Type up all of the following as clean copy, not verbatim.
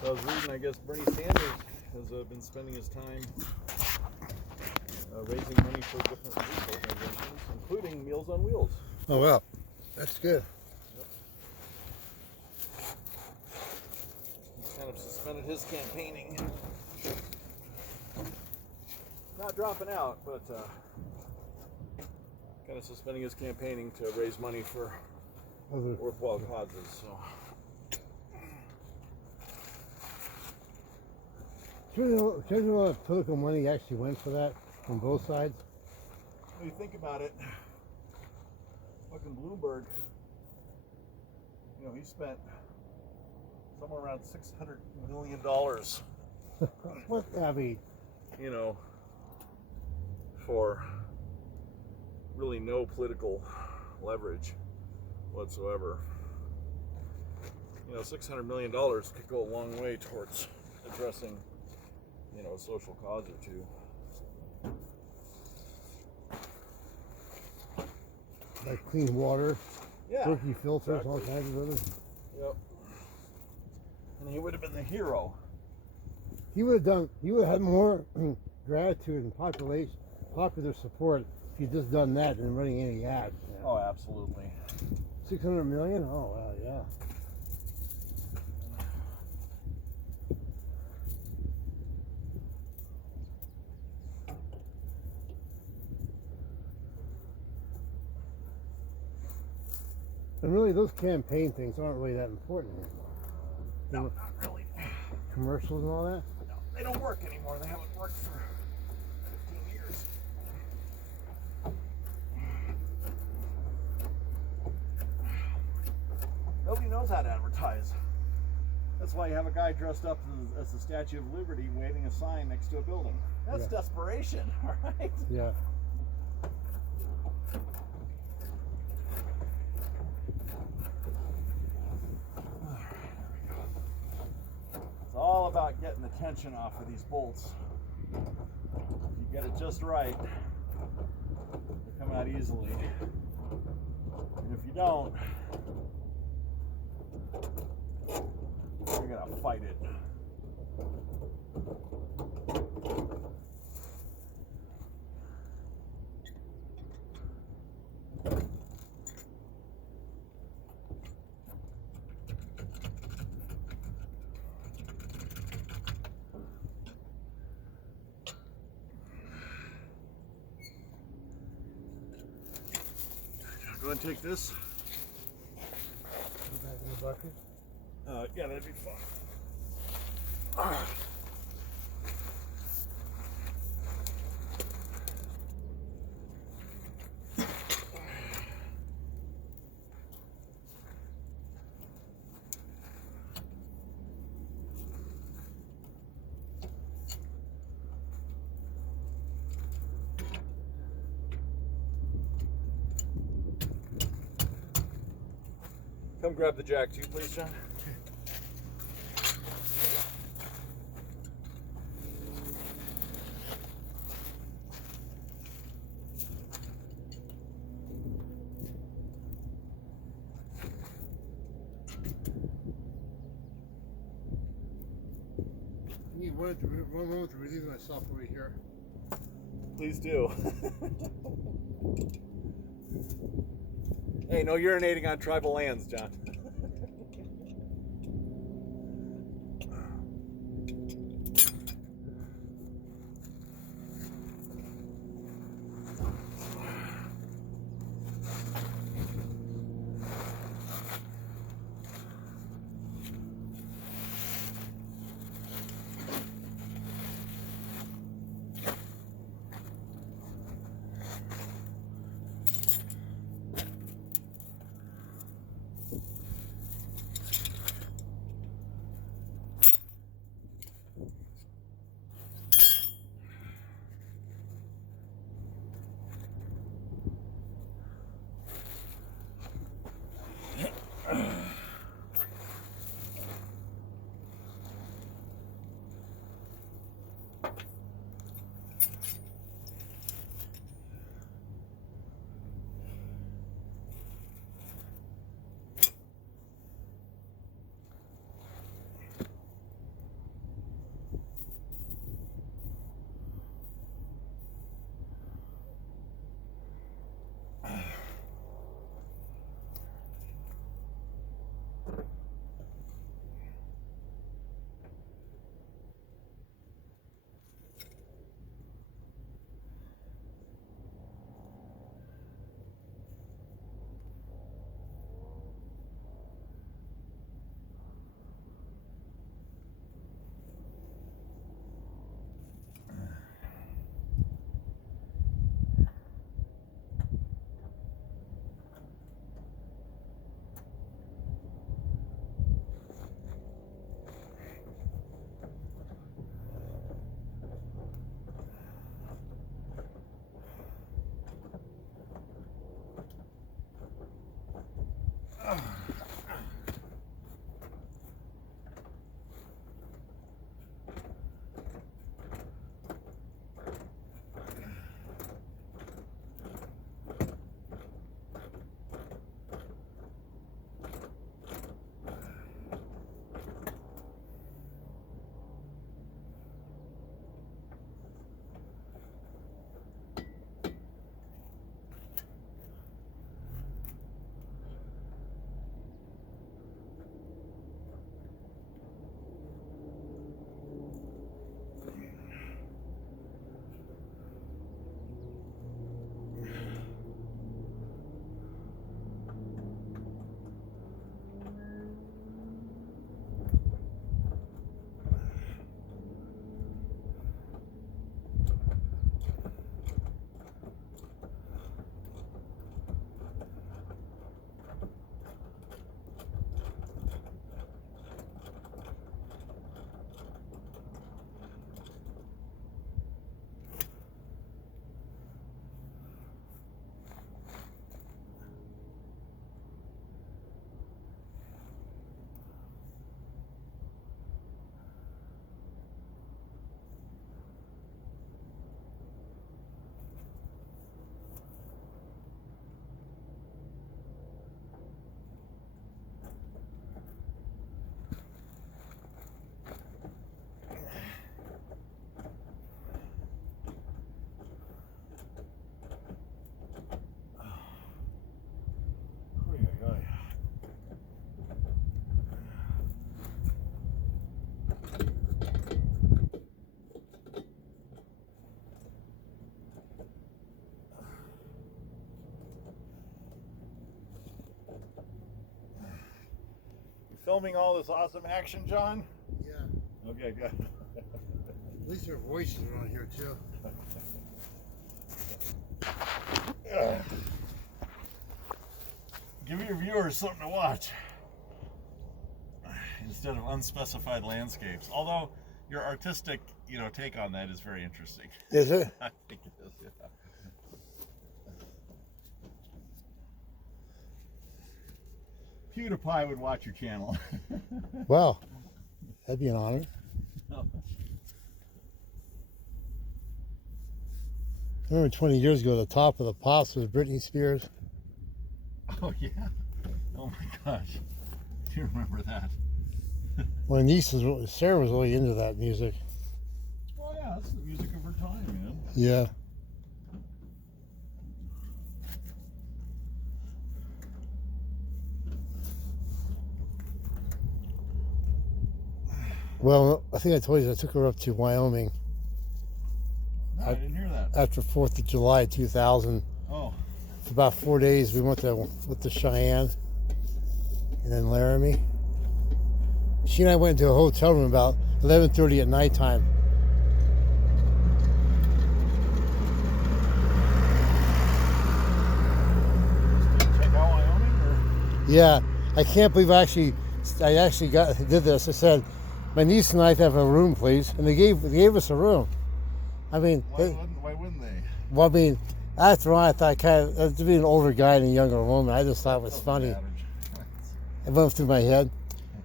So I was reading, I guess Bernie Sanders has been spending his time raising money for different relief organizations, including Meals on Wheels. Oh, well, that's good. Yep. He's kind of suspended his campaigning. Not dropping out, but kind of suspending his campaigning to raise money for worthwhile causes. So. Should you know what political money actually went for that from both sides? When you think about it, fucking Bloomberg, he spent somewhere around $600 million. What, I mean, for really no political leverage whatsoever. $600 million could go a long way towards addressing, a social cause or two. like clean water, Yeah, turkey filters, exactly. all kinds of other. Yep. And he would have been the hero. He would have had more gratitude and popular support if he'd just done that than running any ads. Yeah. Oh, absolutely. 600 million? Oh, wow, yeah. And really, those campaign things aren't really that important anymore. No, not really. Commercials and all that? No, they don't work anymore. They haven't worked for 15 years. Nobody knows how to advertise. That's why you have a guy dressed up as the Statue of Liberty waving a sign next to a building. That's desperation, all right? Yeah. It's all about getting the tension off of these bolts. If you get it just right, they come out easily. And if you don't, you're gonna fight it. Go ahead and take this. Put that in the bucket. Yeah, that'd be fun. Come grab the jack too, please, John. I need one moment to relieve myself over here. Please do. Hey, no urinating on tribal lands, John. filming all this awesome action, John? Yeah. Okay, good. At least their voices are on here too. Give your viewers something to watch instead of unspecified landscapes. Although your artistic, take on that is very interesting. Is it? I think it is. Yeah. PewDiePie would watch your channel. Wow, that'd be an honor. I remember 20 years ago, the top of the pops was Britney Spears. Oh yeah. Oh my gosh. Do you remember that? My niece was, Sarah was really into that music. Oh yeah, that's the music of her time, man. Yeah. Well, I think I told you I took her up to Wyoming. No, I didn't hear that. After 4th of July 2000. Oh. For about 4 days, we went with the Cheyenne and then Laramie. She and I went into a hotel room about 11:30 at nighttime. Check out Wyoming, or? Yeah, I can't believe I actually did this. I said, my niece and I have a room, please, and they gave us a room. I mean, Why wouldn't they? well, I mean, after all, I thought to be an older guy and a younger woman, I just thought it was funny. It went through my head.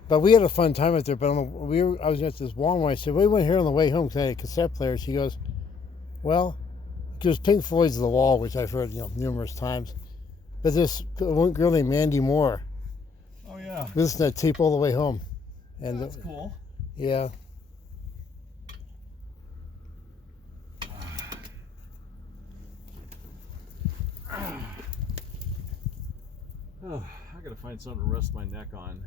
But we had a fun time out there. But I was at this Walmart. I said, we went here on the way home because I had a cassette player. She goes, well, because Pink Floyd's The Wall, which I've heard numerous times. But this one girl named Mandy Moore. Oh yeah. Listened to that tape all the way home. And that's cool. Yeah. Oh, I gotta find something to rest my neck on.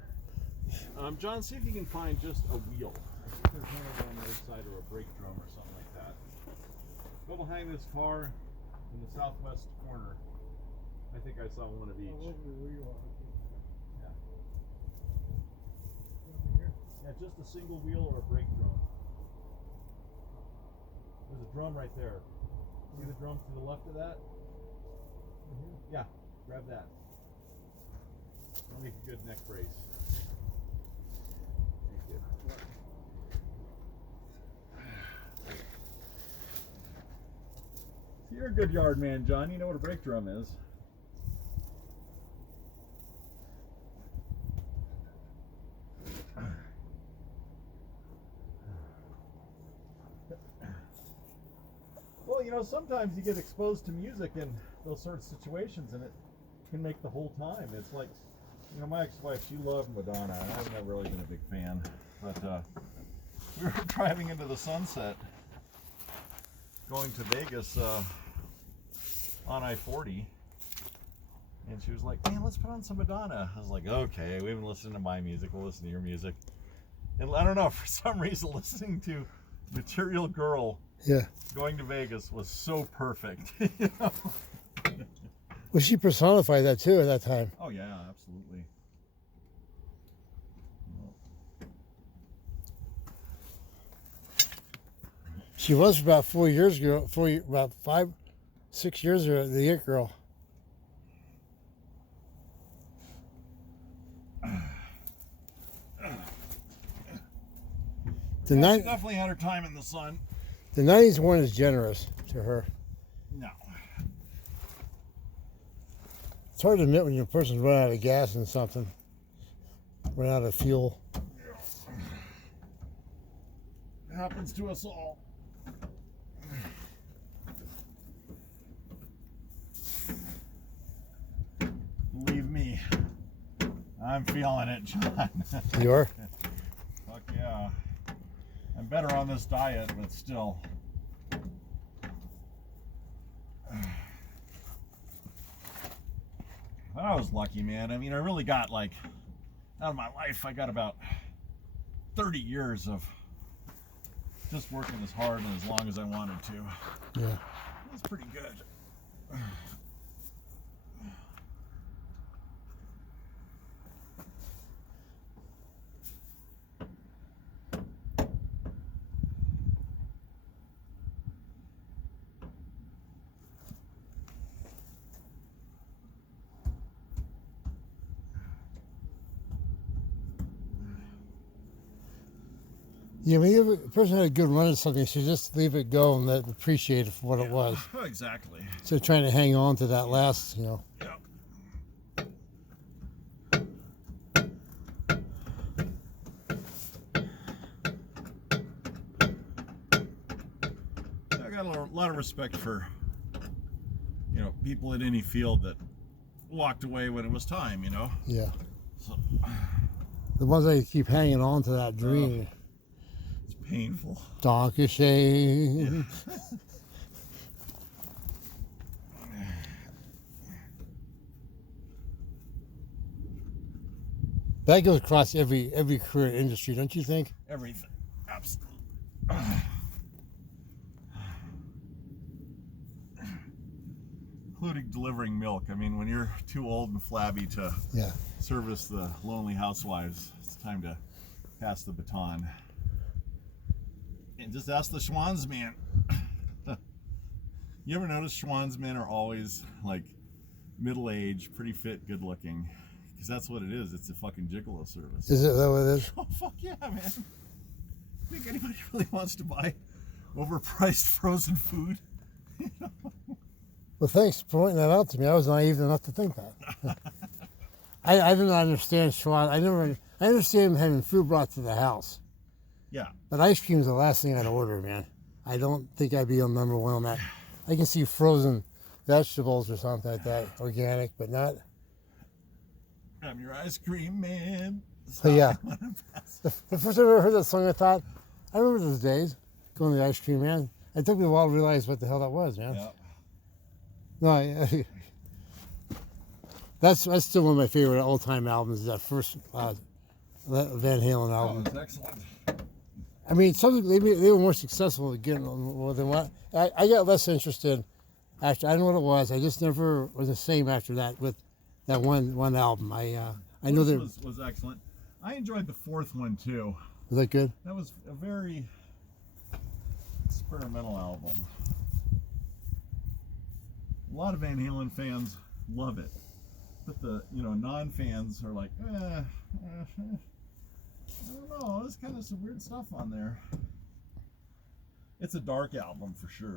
John, see if you can find just a wheel. I think there's one on the other side, or a brake drum or something like that. Go behind this car in the southwest corner. I think I saw one of each. Yeah. Yeah, just a single wheel or a brake drum. There's a drum right there. See the drum to the left of that? Yeah, grab that. That'll make a good neck brace. Thank you. You're a good yard man, John. You know what a brake drum is. Well, sometimes you get exposed to music in those sort of situations, and it can make the whole time. It's like, my ex-wife, she loved Madonna, and I've never really been a big fan. But we were driving into the sunset, going to Vegas on I-40, and she was like, man, let's put on some Madonna. I was like, okay, we haven't listened to my music, we'll listen to your music. And I don't know, for some reason, listening to Material Girl going to Vegas was so perfect. Well, she personified that too at that time. Oh yeah, absolutely. She was for about 4 years ago, about 5, 6 years ago, the It Girl. She definitely had her time in the sun. The 90s weren't as generous to her. No. It's hard to admit when your person's run out of gas and something, run out of fuel. It happens to us all. Believe me, I'm feeling it, John. You are? Fuck yeah. I'm better on this diet, but still. I was lucky, man. I mean, I really got, out of my life, I got about 30 years of just working as hard and as long as I wanted to. Yeah. That's pretty good. Yeah, when if a person had a good run at something, you should just leave it go and let appreciate it for what it was. Exactly. So trying to hang on to that last, Yeah. I got a lot of respect for, people in any field that walked away when it was time, Yeah. So, The ones that keep hanging on to that dream. it's painful. Donkey shame. Yeah. That goes across every career industry, don't you think? Everything. Absolutely. Including delivering milk. I mean, when you're too old and flabby to Yeah. service the lonely housewives, it's time to pass the baton. And just ask the Schwann's man. You ever notice Schwann's men are always like middle-aged, pretty fit, good-looking? Because that's what it is. It's a fucking gigolo service. Is it that what it is? Oh, fuck yeah, man. Think anybody really wants to buy overpriced frozen food? Well, thanks for pointing that out to me. I was naive enough to think that. I do not understand Schwann. I understand having food brought to the house. Yeah. But ice cream is the last thing I'd order, man. I don't think I'd be on number one on that. I can see frozen vegetables or something like that, organic, but not. I'm your ice cream man. So yeah. The first time I ever heard that song, I remember those days, going to the ice cream man. It took me a while to realize what the hell that was, man. Yeah. No, that's still one of my favorite all-time albums. Is that first Van Halen album? Oh, it's excellent. I mean, they were more successful again than what I got less interested. After I don't know what it was. I just never was the same after that with that one album. I know that was excellent. I enjoyed the fourth one too. Was that good? That was a very experimental album. A lot of Van Halen fans love it, but the non-fans are like, I don't know. There's kind of some weird stuff on there. It's a dark album for sure.